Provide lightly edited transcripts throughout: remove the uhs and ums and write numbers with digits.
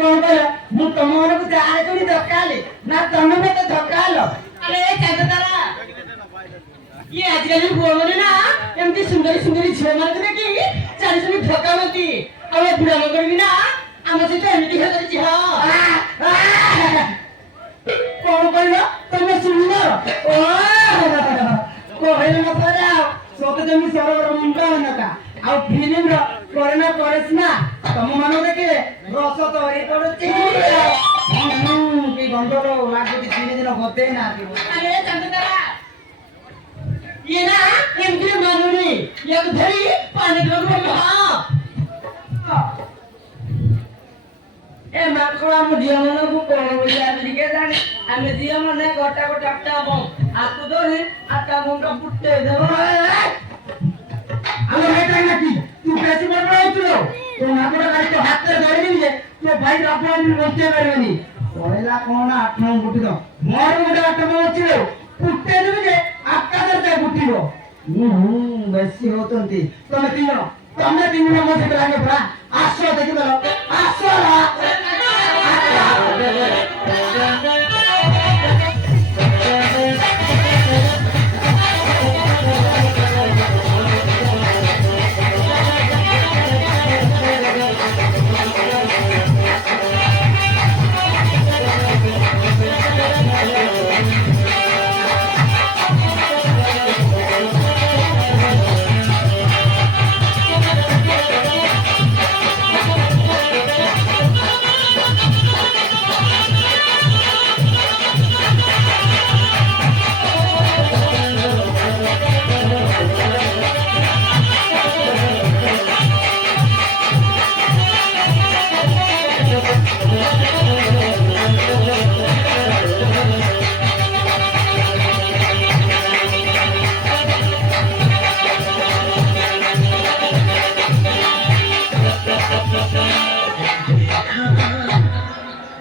कौन कह मु तुम मन को जाए कोनी धक्काले ना तुम मते धक्कालो अरे चाचा तारा ये आजकल बुआ माने ना एमती सुंदरी सुंदरी झियो माने कि चाली सुनी धक्का मती अब बुढ़ा मन करबी ना आम से तो एमती हे करछि हां कौन कहलो तुम सुनो ओ कहले न परा सोते जमी सरवर मुंडा नका आ फिल्म रो करना करस ना तुम मानो देखे रस तोरी पड़ुची की गंधरो लागुती 3 दिन होते ना अरे चंदतारा ये ना एमती मानुनी एक धरी पानी ग्लो हां ए माकड़ा मु दिया मन को कोन बोली आबी के जाने आमे दिया मन गोटा गोटा टाबो आतु दोने आता मुंडा पुट्टे देबो आलो हेटा ना की तू कैसे बोल रहा है तो माकड़ा गाड़ी तो हाथ से धरि नहीं तो भाई अपन नष्टे करबनी ओला कोन 8 9 गुटी दो मोर मुंडा 8 9 छिलो पुट्टे देबे जे आकाश से गुटीबो बेसी होतंती तमे तीन जन मो से लागे भरा आसो देखि बोलो आसो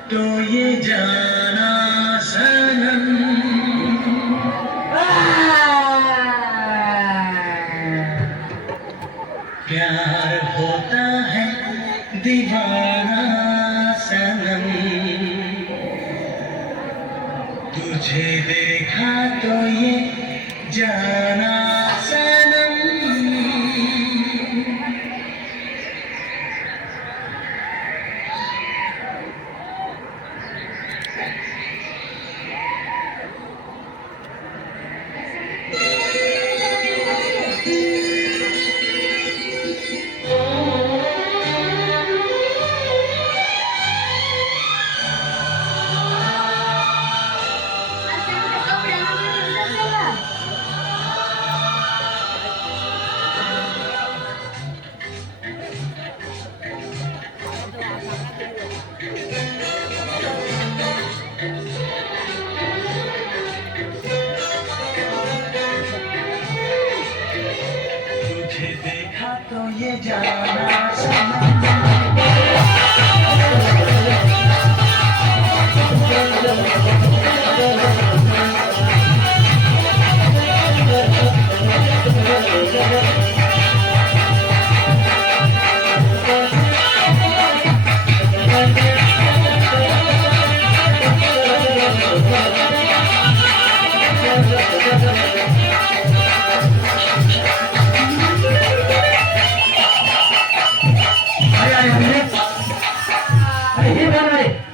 तो ये जाना सनम प्यार होता है दीवाना सनम तुझे देखा तो ये जाना सनम तुझे देखा तो ये जाना सनम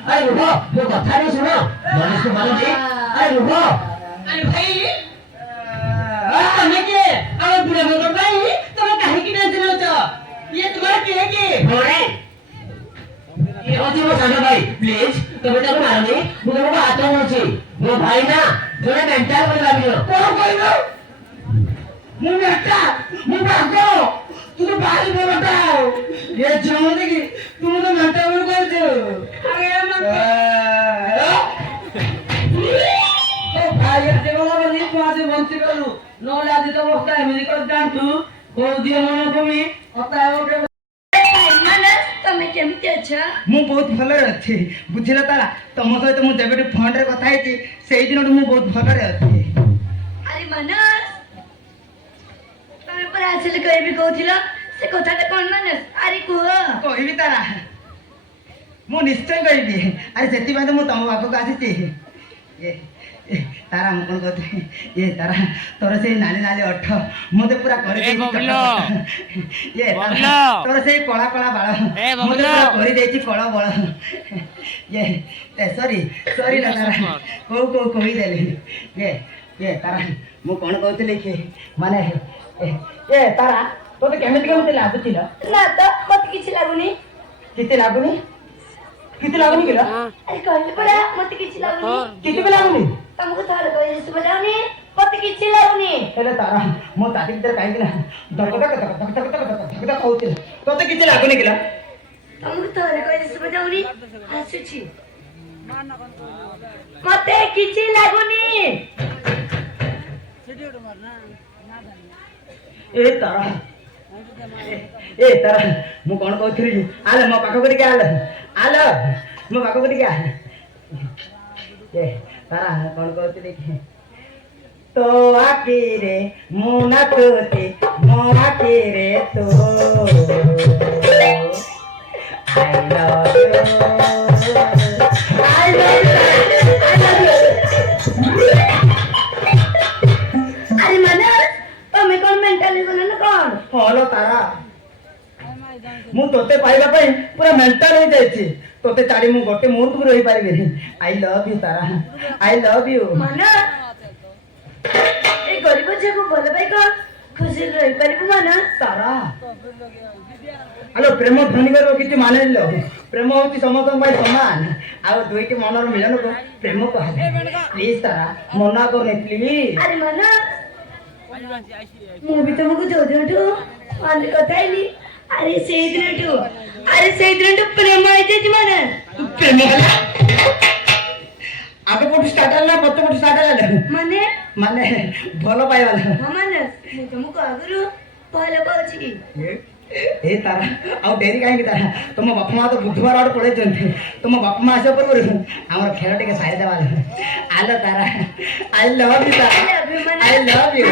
अरे रुको जो कथा नहीं सुनो मनुष्य मानो जी अरे रुको अरे भाई तुम्हें के अब बुरा मत भाई तुम्हें काहे की टेंशन होता ये तुम्हारा के बोले ये होती वो साना भाई प्लीज तुम्हें तो मारो नहीं मुझे वो आता नहीं चाहिए वो भाई ना जो ने मेंटल बन रहा है कौन कोई ना मुझे भागो तू तो बाहर में बताओ ये जाओ देखी तुम तो मेंटल बन कर दो अरे मत ओ भाई ये वाला वाली पासे बंसी करू नो लादी तो वक्ता है मेरी कर जान तू को दियो मन को मी होता है वो मानस तमे केमती अच्छा मु बहुत भलो रे अछि बुझिला तारा तम सहित मु जेबे फोन रे କଥା ହେଇଛି सेही दिन मु बहुत भलो रे अछि अरे मानस तमे पर आछले कहबी कहथिला से कथाटा कोन मानस अरे को कहबी तारा ମୁଁ ନିଶ୍ଚୟ କହିବି। ଆରେ ସେଥିପାଇଁ ତ ମୁଁ ତମ ପାଖକୁ ଆସିଛି। ତାରା ମୁଁ କ'ଣ କହୁଥିଲି ତାରା ତୋର ସେଇ ନାଲି ନାଲି ଅଠ ମୋତେ ପୁରା କରିଦେଇଛି। ତୋର ସେଇ କଳା କଳା ବାଳ ମୋତେ ପୁରା କରିଦେଇଛି କଳ ବଳ। ସରି ନା ତାରା କୋଉ କହିଦେଲି। ତାରା ମୁଁ କ'ଣ କହୁଥିଲି କି ମାନେ ତାରା ତୋତେ କେମିତି ଲାଗୁଥିଲା? ନା ତ ମତେ କିଛି ଲାଗୁନି। କିଛି ଲାଗୁନି କିଲୋ? ଆରେ କହିଲି ପରା ମତେ କିଛି ଲାଗୁନି। କିଛି ବି ଲାଗୁନି? ତମକୁ ଥରେ କହିଲି ଶୁଭାଯାଉନି? ମତେ କିଛି ଲାଗୁନି। ହେଲେ ତାରା ମୋ ତାତି ଭିତରେ କାହିଁକି ନା କହୁଥିଲା ତୋତେ କିଛି ଲାଗୁନି କିଲୋ? ତମକୁ ଥରେ କହିଲି ଶୁଭାଯାଉନି? ଆସୁଛି ମତେ କିଛି ଲାଗୁନି। ତାରା ମୁଁ କ'ଣ କହୁଥିଲି ଆଲେ ମୋ ପାଖକୁ ଟିକେ ଆଲ ମୋ ପାଖକୁ ଟିକେ ତାରା ମୁଁ କ'ଣ କହୁଥିଲି କି ତୋ ଆଖିରେ ମୁଁ ନାଚୁଛି ମୋ ଆଖିରେ ତୁ ଆରେ ମାନସ ତମେ କ'ଣ ମେଣ୍ଟାଲ ହେଇଗଲ ନା କ'ଣ? ହଲୋ ତାରା ମୁଁ ତୋତେ ପାଇବା ପାଇଁ ପୁରା ମେଣ୍ଟାଲ ହେଇଯାଇଛି। ତୋତେ ଛାଡ଼ି ମୁଁ ଗୋଟେ ମୁହୂର୍ତ୍ତ ବି ରହିପାରିବିନି। I love you Tara, I love you. Manas ଏ ଗରିବ ଝିଅକୁ ଭଲ ପାଇ କ'ଣ ଖୁସିରେ ରହିପାରିବୁ ମାନସ? ତାରା ଆଲୋ ପ୍ରେମ ଧନୀ କରିବ କିଛି ମାନେ ଲ ପ୍ରେମ ହଉଛି ସମସ୍ତଙ୍କ ପାଇଁ ସମାନ। ଆଉ ଦୁଇଟି ମନର ମିଳନକୁ ପ୍ରେମ କୁହାଯାଏ। ପ୍ଲିଜ ତାରା ମନା କରୁନି ପ୍ଲିଜ। ଆରେ ମାନସ ମୁଁ ବି ତମକୁ ଯୋଉ ଦିନଠୁ ଅନେକ କଥା ହେଇନି ଆରେ ସେଇ ଦିନଠୁ ପ୍ରେମ ହେଇଯାଇଛି ମାନସ। ପ୍ରେମ ହେଲା ଆଗ ପଟୁ ଷ୍ଟାର୍ଟ ହେଲା ପଛ ପଟୁ ଷ୍ଟାର୍ଟ ହେଲା ମାନେ ଭଲ ପାଇବା। ହଁ ମାନସ ମୁଁ ତମକୁ ଆଗରୁ ଭଲ ପାଉଛି। ତାରା ଆଉ ଡେରି କାହିଁକି ତାରା? ତମ ବାପା ମା ତ ବୁଧବାର ଆଡ଼େ ପଳେଇଛନ୍ତି। ତମ ବାପା ମା ଆସିବା ପୂର୍ବରୁ ଆମର ଖେଳ ଟିକେ ସାରିଦେବା। ଆଲୋ Tara I love you Tara, I love you.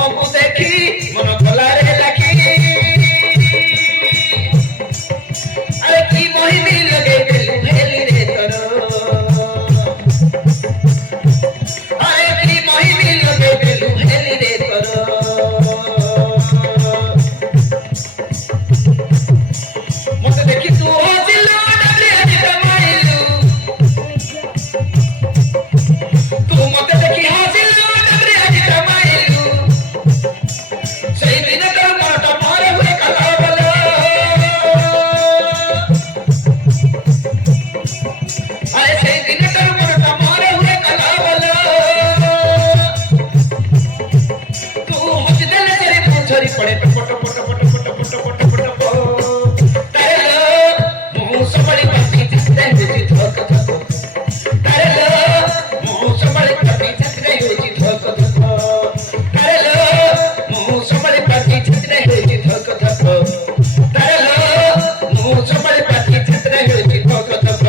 ମୁହଁକୁ ଦେଖି ମନ କଲାରେ ଲାଗି ଆରେ କି ମହିମି ଲଗେଇଦେଲୁ ହେଲିରେ ତୋର ଆରେ କି ମହିମି ଲଗେଇଦେଲୁ ହେଲିରେ ତୋର ମତେ ଦେଖି ତୁ ହସିଲୁ ଡାଲି ଆଜି ମାରିଲୁ ତୁ ମତେ ଦେଖି ହସିଲୁ ଡାଲି ଆଜି ମାରିଲୁ ସେଇ ଦିନ ତୋର ମନଟା ମୋର ହୁଏ କଲବଲ ଆରେ ସେଇ ଦିନ ତୋର ମନଟା ମୋର ହୁଏ କଲବଲ ତୁ ହସିଦେଲେ ସେରି ମୁଁ ଝରି ପଡେ ପଟ ପଟ ପଟ ପଟ ପଟ ପଟ ପଟ ତାରେ ମୁଁ ସବଳି ବାତି ଚିତ୍ତେ ହେଉଛି ଧକ ଧକ ତାରେ ମୁଁ ସବଳି ବାତି ଚିତ୍ତେ ହେଉଛି ଧକ ଧକ ତାରେ ମୁଁ ସବଳି ବାତି ଚିତ୍ତେ ହେଉଛି ଧକ ଧକ ତାରେ ମୁଁ ସବଳି ବାତି ଚିତ୍ତେ ହେଉଛି Dhak Dhak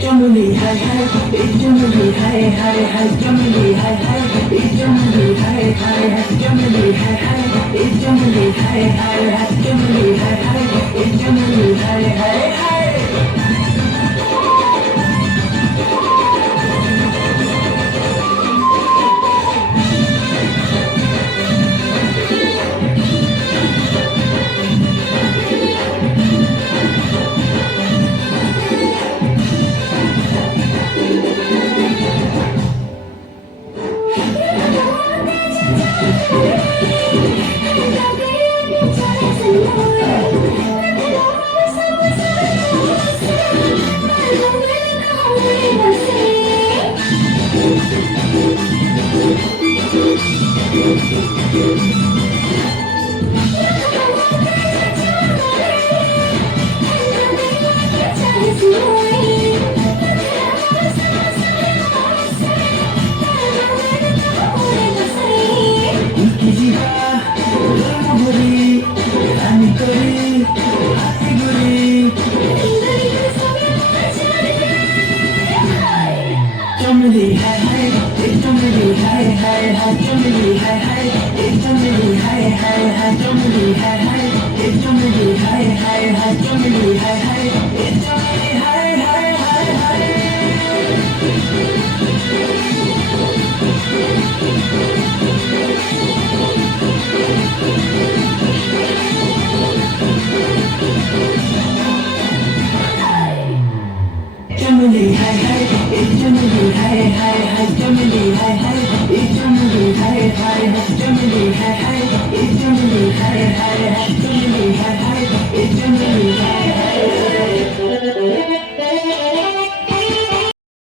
Jumeli hi hi, it's Jumeli hi hi hi, Jumeli hi hi, it's Jumeli hi hi hi, Jumeli hi hi, it's Jumeli hi hi hi, Jumeli hi hi, it's Jumeli hi hi hi. Jumeli hi hi, it's Jumeli hi hi hi, Jumeli hi hi, it's Jumeli hi hi hi, Jumeli hi hi, it's Jumeli hi hi hi, Jumeli hi hi, it's Jumeli hi hi hi hi. Jumeli hi hi, it's Jumeli hi hi hi, Jumeli hi hi.